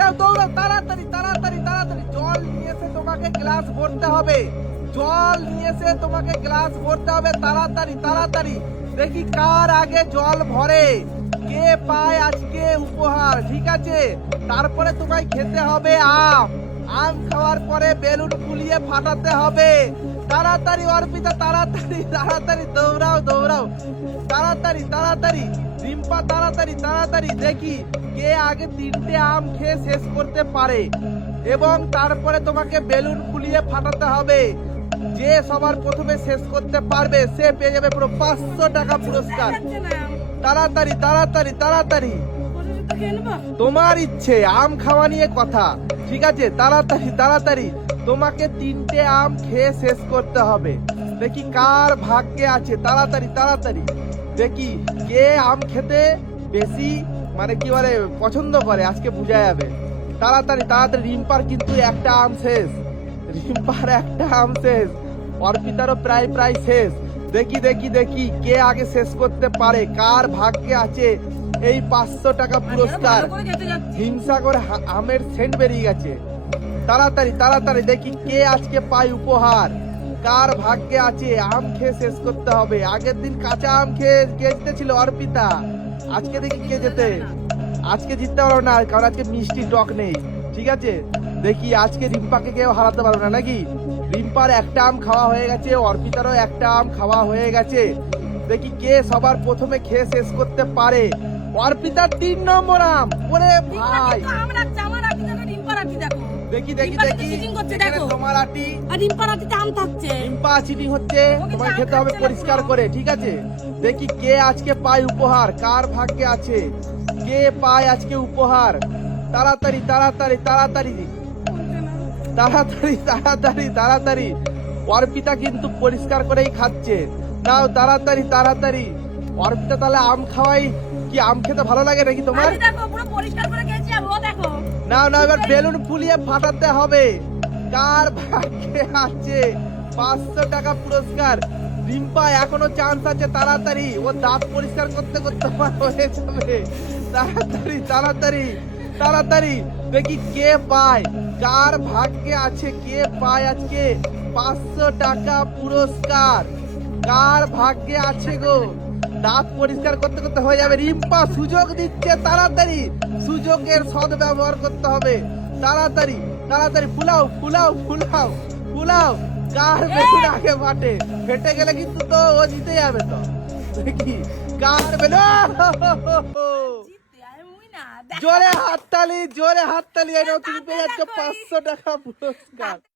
নাও দৌড়াও, তাড়াতাড়ি তাড়াতাড়ি তাড়াতাড়ি। জল নিয়ে এসে তোমাকে গ্লাস ভরতে হবে, জল নিয়ে এসে তোমাকে গ্লাস ভরতে হবে, তাড়াতাড়ি তাড়াতাড়ি। দেখি কার আগে জল ভরে, কে পায় আজকে উপহার, ঠিক আছে? তারপরে তোমায় খেতে হবে আম, আম খাওয়ার পরে বেলুন ফুলিয়ে ফাটাতে হবে। তাড়াতাড়ি অর্পিতা, তাড়াতাড়ি তাড়াতাড়ি, দৌড়াও দৌড়াও, তাড়াতাড়ি তাড়াতাড়ি। রিম্পা তাড়াতাড়ি তাড়াতাড়ি, দেখি কে আগে 3টে আম খেয়ে শেষ করতে পারে। এবং তারপরে তোমাকে বেলুন ফুলিয়ে ফাটাতে হবে। যে সবার প্রথমে শেষ করতে পারবে সে পেয়ে যাবে পুরো 500 টাকা পুরস্কার। তাড়াতাড়ি তাড়াতাড়ি তাড়াতাড়ি, তোমার ইচ্ছে, আম খাওয়া নিয়ে কথা, ঠিক আছে? তাড়াতাড়ি তাড়াতাড়ি, তোমাকে 3টে আম খেয়ে শেষ করতে হবে। দেখি কার ভাগ্যে আছে, তাড়াতাড়ি তাড়াতাড়ি। দেখি কে আম খেতে বেশি মানে কি বলে পছন্দ করে, আজকে বোঝা যাবে। তাড়াতাড়ি তাড়াতাড়ি, রিম্পার কিন্তু একটা আম শেষ, রিম্পার একটা আম শেষ, অর্পিতারও প্রায় প্রায় শেষ। দেখি দেখি দেখি কে আগে শেষ করতে পারে, কার ভাগ্যে আছে এই 500 টাকা পুরস্কার। হিমসাগর আমের সেন্ট বেরিয়ে গেছে। তাড়াতাড়ি তাড়াতাড়ি, দেখি কে আজকে পায় উপহার, কার ভাগ্যে আছে আম খেয়ে শেষ করতে হবে। আগের দিন কাঁচা আম খেয়ে কে জিতেছিল? অর্পিতা। আজকে দেখি কে যেতে, আজকে জিততে পারবো না কারণ আজকে মিষ্টি টক নেই, ঠিক আছে? দেখি আজকে রিম্পাকে কেউ হারাতে পারবে না নাকি? রিম্পার একটা আম খাওয়া হয়ে গেছে, অর্পিতারও একটা আম খাওয়া হয়ে গেছে। দেখি কে সবার প্রথমে খেয়ে শেষ করতে পারে। অর্পিতার 3 নম্বর আম, ওরে ভাই। দেখি দেখি দেখি, তোমার আটি আর রিম্পার আটিতে আম থাকছে, রিম্পা চিটিং হচ্ছে, তোমায় খেতে হবে পরিষ্কার করে, ঠিক আছে? দেখি কে আজকে পায় উপহার, কার ভাগ্যে আছে, কে পায় আজকে উপহার। তাড়াতাড়ি তাড়াতাড়ি তাড়াতাড়ি তাড়াতাড়ি তাড়াতাড়ি তাড়াতাড়ি, অর্পিতা কিন্তু পরিষ্কার করেই খাচ্ছে। নাও তাড়াতাড়ি তাড়াতাড়ি, অর্পিতা তাহলে আম খাওয়াই কি? আম খেতে ভালো লাগে নাকি তোমার? নাও নাও, এবার বেলুন ফুলিয়ে ফাটাতে হবে। কার ভাগ্যে আছে 500 টাকা পুরস্কার? রিম্পা এখনো চান্স আছে, তাড়াতাড়ি, ও দাঁত পরিষ্কার করতে করতে হয়ে যাবে। তাড়াতাড়ি তাড়াতাড়ি তাড়াতাড়ি, দেখি কে পায়, কার ভাগ্যে আছে, কে পায় আজকে 500 টাকা পুরস্কার, কার ভাগ্যে আছে গো? দাঁত পরিষ্কার করতে করতে হয়ে যাবে। রিম্পা সুযোগ দিচ্ছে, তাড়াতাড়ি, সুযোগের সদ ব্যবহার করতে হবে। তাড়াতাড়ি তাড়াতাড়ি, ফুলাও ফুলাও ফুলাও ফুলাও, কার বেলুন আগে ফাটে, ফেটে গেলে কিন্তু তো ও জিতে যাবে। তো দেখি কার বেলুন, জোরে হাততালি, জোরে হাততালি, তুমি পেয়ে যাচ্ছ 500 টাকা পুরস্কার।